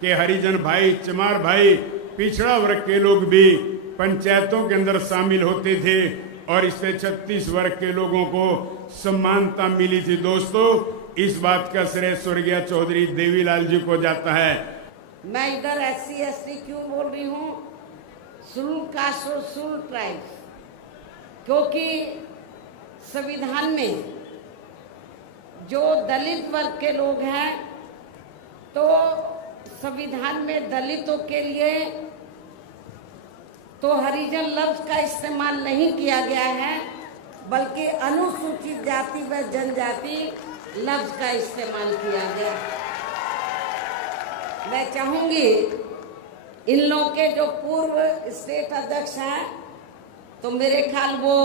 कि हरिजन भाई, चमार भाई, पिछड़ा वर्ग के लोग भी पंचायतों के अंदर शामिल होते थे और इससे 36 वर्ग के लोगों को समानता मिली थी। दोस्तों, इस बात का श्रेय स्वर्गीय चौधरी देवीलाल जी को जाता है। मैं इधर SC ST क्यों बोल रही हूँ? शेड्यूल कास्ट और शेड्यूल ट्राइब्स, क्योंकि संविधान में जो दलित वर्ग के लोग हैं, तो संविधान में दलितों के लिए तो हरिजन लफ्ज का इस्तेमाल नहीं किया गया है, बल्कि अनुसूचित जाति व जनजाति लफ्ज का इस्तेमाल किया गया। मैं चाहूंगी इन लोगों के जो पूर्व स्टेट अध्यक्ष हैं, तो मेरे ख्याल वो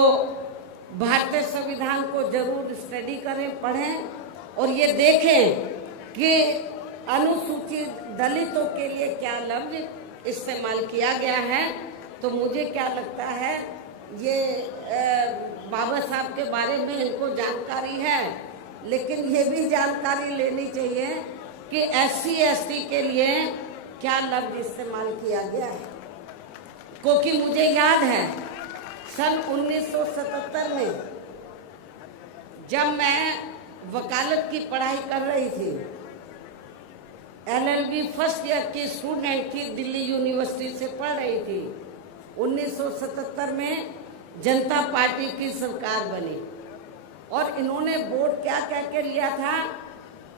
भारतीय संविधान को जरूर स्टडी करें, पढ़ें और ये देखें कि अनुसूचित दलितों के लिए क्या लफ्ज इस्तेमाल किया गया है। तो मुझे क्या लगता है, ये बाबा साहब के बारे में इनको जानकारी है, लेकिन ये भी जानकारी लेनी चाहिए कि SC ST के लिए क्या लफ्ज इस्तेमाल किया गया है। क्योंकि मुझे याद है सन 1977 में जब मैं वकालत की पढ़ाई कर रही थी, LLB फर्स्ट ईयर की स्टूडेंट थी, दिल्ली यूनिवर्सिटी से पढ़ रही थी। 1977 में जनता पार्टी की सरकार बनी और इन्होंने वोट क्या क्या के लिया था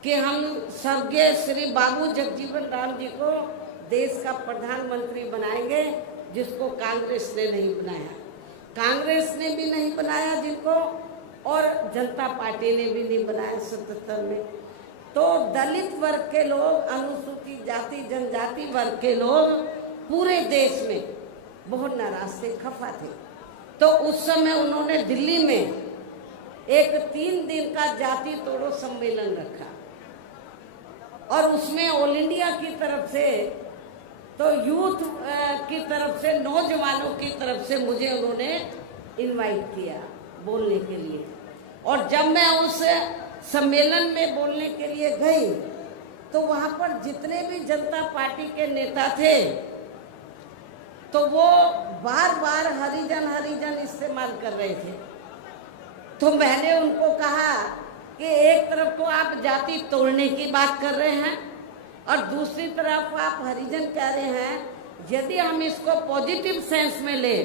कि हम स्वर्गीय श्री बाबू जगजीवन राम जी को देश का प्रधानमंत्री बनाएंगे, जिसको कांग्रेस ने नहीं बनाया। कांग्रेस ने भी नहीं बनाया जिनको, और जनता पार्टी ने भी नहीं बनाया 77 में। तो दलित वर्ग के लोग, अनुसूचित जाति जनजाति वर्ग के लोग पूरे देश में बहुत नाराज थे, खफा थे। तो उस समय उन्होंने दिल्ली में एक 3 दिन का जाति तोड़ो सम्मेलन रखा और उसमें ऑल इंडिया की तरफ से, तो यूथ की तरफ से, नौजवानों की तरफ से मुझे उन्होंने इनवाइट किया बोलने के लिए। और जब मैं उस सम्मेलन में बोलने के लिए गई, तो वहां पर जितने भी जनता पार्टी के नेता थे, तो वो बार बार हरिजन हरिजन इस्तेमाल कर रहे थे। तो मैंने उनको कहा कि एक तरफ तो आप जाति तोड़ने की बात कर रहे हैं और दूसरी तरफ आप हरिजन कह रहे हैं। यदि हम इसको पॉजिटिव सेंस में ले,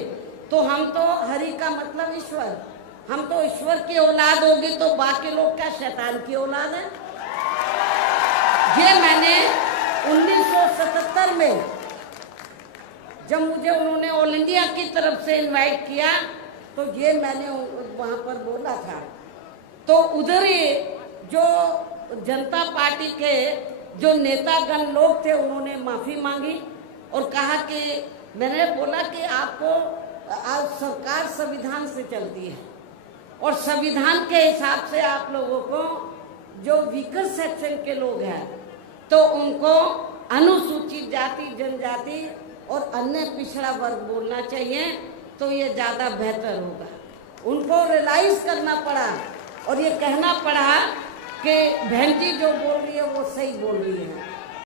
तो हम तो हरि का मतलब ईश्वर, हम तो ईश्वर की औलाद होगी, तो बाकी लोग क्या शैतान की औलाद है? ये मैंने 1977 में जब मुझे उन्होंने ऑल इंडिया की तरफ से इनवाइट किया, तो ये मैंने वहां पर बोला था। तो उधर ही जो जनता पार्टी के जो नेतागण लोग थे, उन्होंने माफी मांगी और कहा कि, मैंने बोला कि आपको आज सरकार संविधान से चलती है और संविधान के हिसाब से आप लोगों को जो वीकर सेक्शन के लोग हैं, तो उनको अनुसूचित जाति जनजाति और अन्य पिछड़ा वर्ग बोलना चाहिए, तो ये ज़्यादा बेहतर होगा। उनको रियलाइज करना पड़ा और ये कहना पड़ा कि बहन जी जो बोल रही है वो सही बोल रही है।